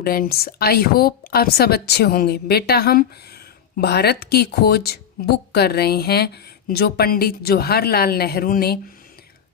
Students, I hope आप सब अच्छे होंगे। बेटा, हम भारत की खोज बुक कर रहे हैं जो पंडित जवाहरलाल नेहरू ने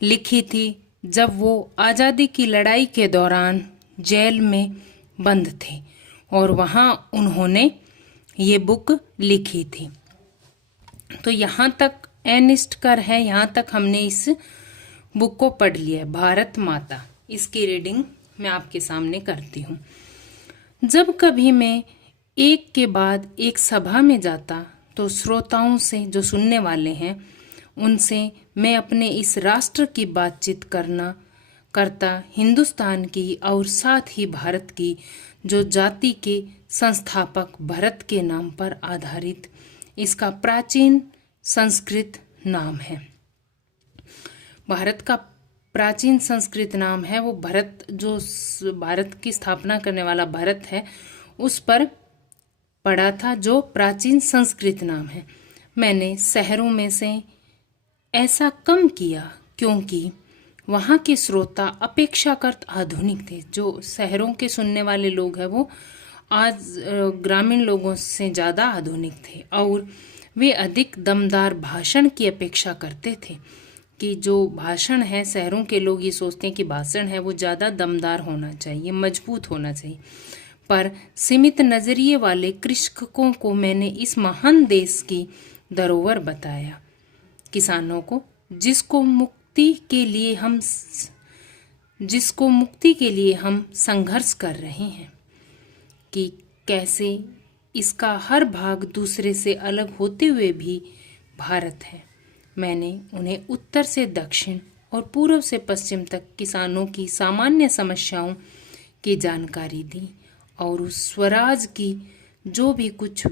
लिखी थी जब वो आज़ादी की लड़ाई के दौरान जेल में बंद थे और वहाँ उन्होंने ये बुक लिखी थी। तो यहाँ तक एनिस्ट कर है, यहाँ तक हमने इस बुक को पढ़ लिया है। भारत माता, इसकी रीडिंग मैं आपके सामने करती हूँ। जब कभी मैं एक के बाद एक सभा में जाता तो श्रोताओं से, जो सुनने वाले हैं, उनसे मैं अपने इस राष्ट्र की बातचीत करता हिंदुस्तान की और साथ ही भारत की, जो जाति के संस्थापक भरत के नाम पर आधारित इसका प्राचीन संस्कृत नाम है। भारत का प्राचीन संस्कृत नाम है वो भरत, जो भारत की स्थापना करने वाला भरत है उस पर पढ़ा था, जो प्राचीन संस्कृत नाम है। मैंने शहरों में से ऐसा कम किया क्योंकि वहाँ के श्रोता अपेक्षाकृत आधुनिक थे। जो शहरों के सुनने वाले लोग हैं वो आज ग्रामीण लोगों से ज़्यादा आधुनिक थे और वे अधिक दमदार भाषण की अपेक्षा करते थे। कि जो भाषण है, शहरों के लोग ये सोचते हैं कि भाषण है वो ज़्यादा दमदार होना चाहिए, मजबूत होना चाहिए। पर सीमित नज़रिए वाले कृषकों को मैंने इस महान देश की धरोहर बताया, किसानों को, जिसको मुक्ति के लिए हम संघर्ष कर रहे हैं, कि कैसे इसका हर भाग दूसरे से अलग होते हुए भी भारत है। मैंने उन्हें उत्तर से दक्षिण और पूर्व से पश्चिम तक किसानों की सामान्य समस्याओं की जानकारी दी और उस स्वराज की जो भी कुछ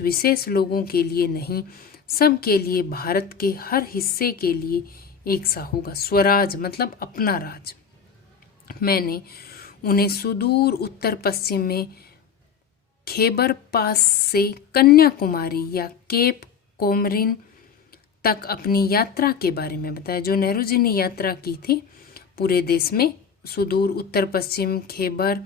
विशेष लोगों के लिए नहीं, सब के लिए, भारत के हर हिस्से के लिए एक सा होगा। स्वराज मतलब अपना राज। मैंने उन्हें सुदूर उत्तर पश्चिम में खैबर पास से कन्याकुमारी या केप कोमरिन तक अपनी यात्रा के बारे में बताया। जो नेहरू जी ने यात्रा की थी पूरे देश में, सुदूर उत्तर पश्चिम खैबर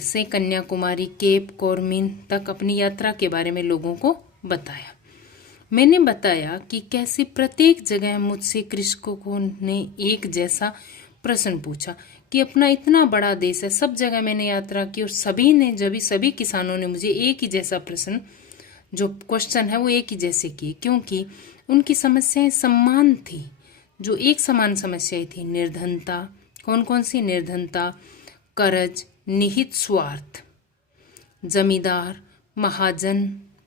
से कन्याकुमारी, केप कोरमिन तक अपनी यात्रा के बारे में लोगों को बताया। मैंने बताया कि कैसे प्रत्येक जगह मुझसे कृषकों ने एक जैसा प्रश्न पूछा कि अपना इतना बड़ा देश है, सब जगह मैंने यात्रा की और सभी किसानों ने मुझे एक ही जैसा प्रश्न, जो क्वेश्चन है वो एक ही जैसे किए, क्योंकि उनकी समस्याएं समान थी, जो एक समान समस्याएं थी। निर्धनता, कौन कौन सी? निर्धनता, कर्ज, निहित स्वार्थ, जमींदार, महाजन,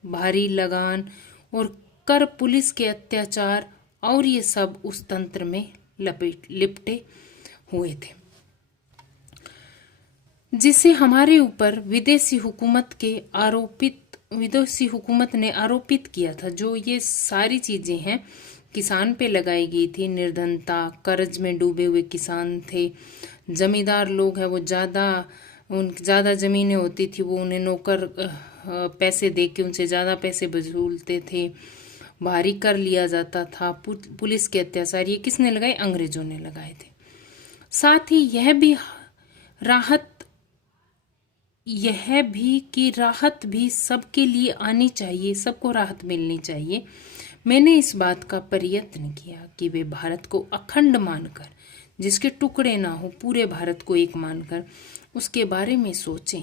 भारी लगान और कर, पुलिस के अत्याचार, और ये सब उस तंत्र में लिपटे हुए थे जिसे हमारे ऊपर विदेशी हुकूमत ने आरोपित किया था। जो ये सारी चीजें हैं किसान पे लगाई गई थी। निर्धनता, कर्ज में डूबे हुए किसान थे, जमींदार लोग हैं वो ज़्यादा ज़मीनें होती थी, वो उन्हें नौकर पैसे दे के उनसे ज़्यादा पैसे वसूलते थे, भारी कर लिया जाता था, पुलिस के अत्याचार, ये किसने लगाए? अंग्रेजों ने लगाए थे। साथ ही राहत भी सबके लिए आनी चाहिए, सबको राहत मिलनी चाहिए। मैंने इस बात का प्रयत्न किया कि वे भारत को अखंड मानकर, जिसके टुकड़े ना हो, पूरे भारत को एक मानकर उसके बारे में सोचें।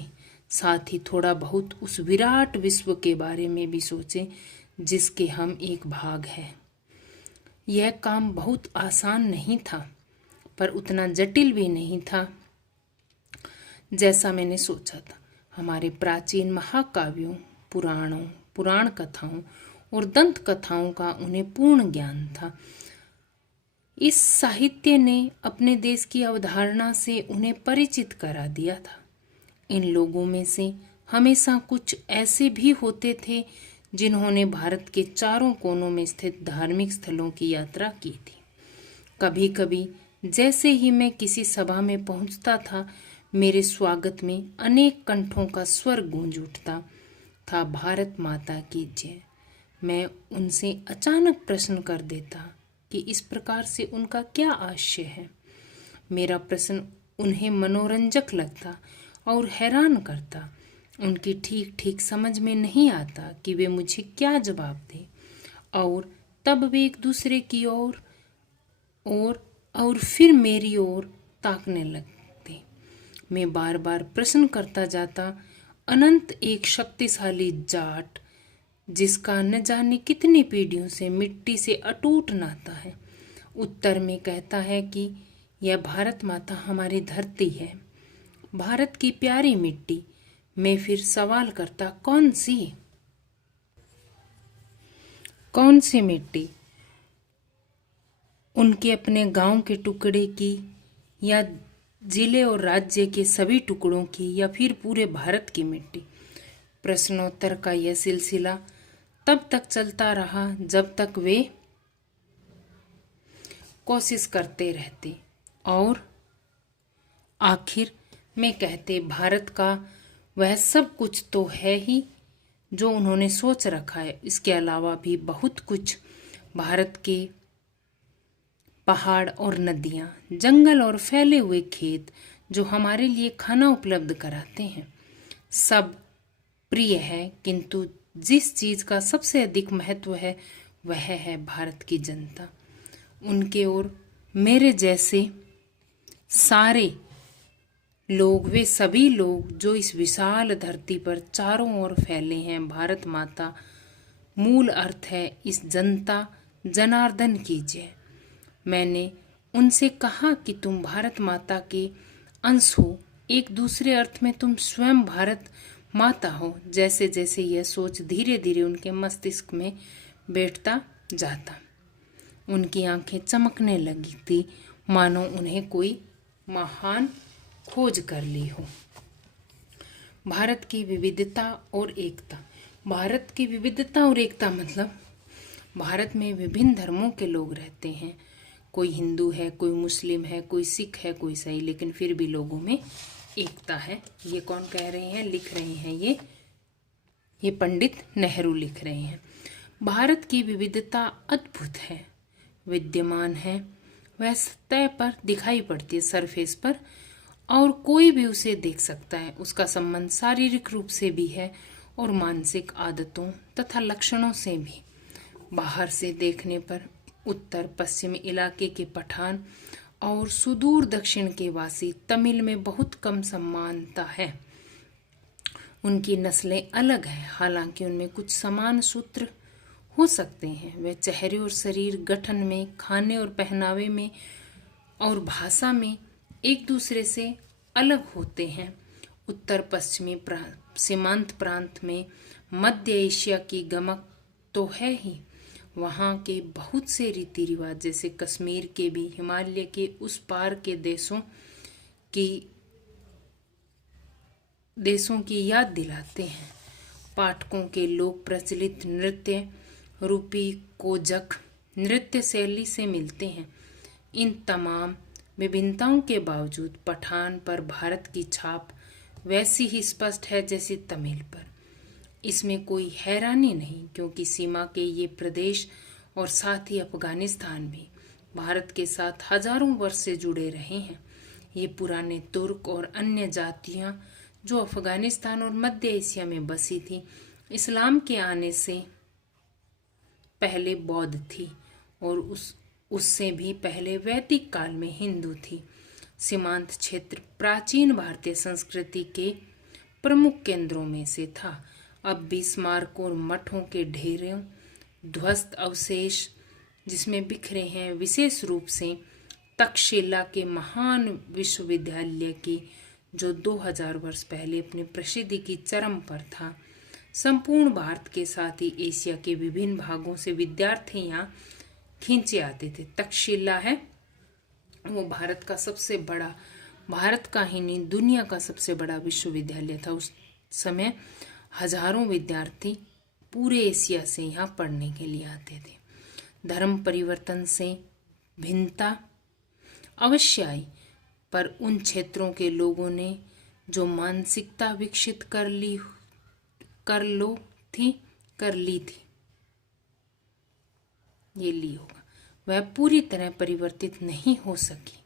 साथ ही थोड़ा बहुत उस विराट विश्व के बारे में भी सोचें जिसके हम एक भाग हैं। यह काम बहुत आसान नहीं था, पर उतना जटिल भी नहीं था जैसा मैंने सोचा था। हमारे प्राचीन महाकाव्यों, पुराण कथाओं और दंत कथाओं का उन्हें पूर्ण ज्ञान था। इस साहित्य ने अपने देश की अवधारणा से उन्हें परिचित करा दिया था। इन लोगों में से हमेशा कुछ ऐसे भी होते थे जिन्होंने भारत के चारों कोनों में स्थित धार्मिक स्थलों की यात्रा की थी। कभी कभी जैसे ही मैं किसी सभा में पहुंचता था, मेरे स्वागत में अनेक कंठों का स्वर गूंज उठता था, भारत माता की जय। मैं उनसे अचानक प्रश्न कर देता कि इस प्रकार से उनका क्या आशय है। मेरा प्रश्न उन्हें मनोरंजक लगता और हैरान करता। उनकी ठीक ठीक समझ में नहीं आता कि वे मुझे क्या जवाब दें, और तब वे एक दूसरे की और फिर मेरी ओर ताकने लगते। मैं बार बार प्रश्न करता जाता, अनंत एक शक्तिशाली जाट जिसका न जाने कितनी पीढ़ियों से मिट्टी से अटूट नाता है, उत्तर में कहता है कि यह भारत माता हमारी धरती है, भारत की प्यारी मिट्टी। मैं फिर सवाल करता, कौन सी मिट्टी? उनके अपने गांव के टुकड़े की, या जिले और राज्य के सभी टुकड़ों की, या फिर पूरे भारत की मिट्टी? प्रश्नोत्तर का यह सिलसिला तब तक चलता रहा जब तक वे कोशिश करते रहते और आखिर में कहते, भारत का वह सब कुछ तो है ही जो उन्होंने सोच रखा है, इसके अलावा भी बहुत कुछ। भारत के पहाड़ और नदियाँ, जंगल और फैले हुए खेत जो हमारे लिए खाना उपलब्ध कराते हैं, सब प्रिय है, किंतु जिस चीज का सबसे अधिक महत्व है वह है भारत की जनता। उनके और मेरे जैसे सारे लोग, वे सभी लोग जो इस विशाल धरती पर चारों ओर फैले हैं। भारत माता मूल अर्थ है इस जनता जनार्दन की जय। मैंने उनसे कहा कि तुम भारत माता के अंश हो, एक दूसरे अर्थ में तुम स्वयं भारत माता हो। जैसे जैसे यह सोच धीरे धीरे उनके मस्तिष्क में बैठता जाता, उनकी आंखें चमकने लगी थी, मानो उन्हें कोई महान खोज कर ली हो। भारत की विविधता और एकता। भारत की विविधता और एकता मतलब भारत में विभिन्न धर्मों के लोग रहते हैं। कोई हिंदू है, कोई मुस्लिम है, कोई सिख है, कोई ईसाई, लेकिन फिर भी लोगों में एकता है। ये कौन कह रहे हैं, लिख रहे हैं? ये पंडित नेहरू लिख रहे हैं। भारत की विविधता अद्भुत है, विद्यमान है, वह सतह पर दिखाई पड़ती है, सरफेस पर, और कोई भी उसे देख सकता है। उसका संबंध शारीरिक रूप से भी है और मानसिक आदतों तथा लक्षणों से भी। बाहर से देखने पर उत्तर पश्चिम इलाके के पठान और सुदूर दक्षिण के वासी तमिल में बहुत कम समानता है। उनकी नस्लें अलग हैं, हालांकि उनमें कुछ समान सूत्र हो सकते हैं। वे चेहरे और शरीर गठन में, खाने और पहनावे में और भाषा में एक दूसरे से अलग होते हैं। उत्तर पश्चिमी सीमांत प्रांत में मध्य एशिया की गमक तो है ही। वहाँ के बहुत से रीति रिवाज, जैसे कश्मीर के भी हिमालय के उस पार के देशों की याद दिलाते हैं। पाठकों के लोक प्रचलित नृत्य रूपी कोजक नृत्य शैली से मिलते हैं। इन तमाम विभिन्नताओं के बावजूद पठान पर भारत की छाप वैसी ही स्पष्ट है जैसी तमिल पर। इसमें कोई हैरानी नहीं, क्योंकि सीमा के ये प्रदेश और साथ ही अफगानिस्तान भी भारत के साथ हजारों वर्ष से जुड़े रहे हैं। ये पुराने तुर्क और अन्य जातियां जो अफगानिस्तान और मध्य एशिया में बसी थी, इस्लाम के आने से पहले बौद्ध थी और उससे भी पहले वैदिक काल में हिंदू थी। सीमांत क्षेत्र प्राचीन भारतीय संस्कृति के प्रमुख केंद्रों में से था। अब भी स्मारकों और मठों के ढेरों ध्वस्त अवशेष जिसमें बिखरे हैं, विशेष रूप से तक्षशिला के महान विश्वविद्यालय की, जो 2000 वर्ष पहले अपनी प्रसिद्धि की चरम पर था। संपूर्ण भारत के साथ ही एशिया के विभिन्न भागों से विद्यार्थी यहाँ खींचे आते थे। तक्षशिला है वो भारत का ही नहीं, दुनिया का सबसे बड़ा विश्वविद्यालय था। उस समय हजारों विद्यार्थी पूरे एशिया से यहाँ पढ़ने के लिए आते थे। धर्म परिवर्तन से भिन्नता अवश्य आई, पर उन क्षेत्रों के लोगों ने जो मानसिकता विकसित कर ली थी, ये ली होगा, वह पूरी तरह परिवर्तित नहीं हो सकी।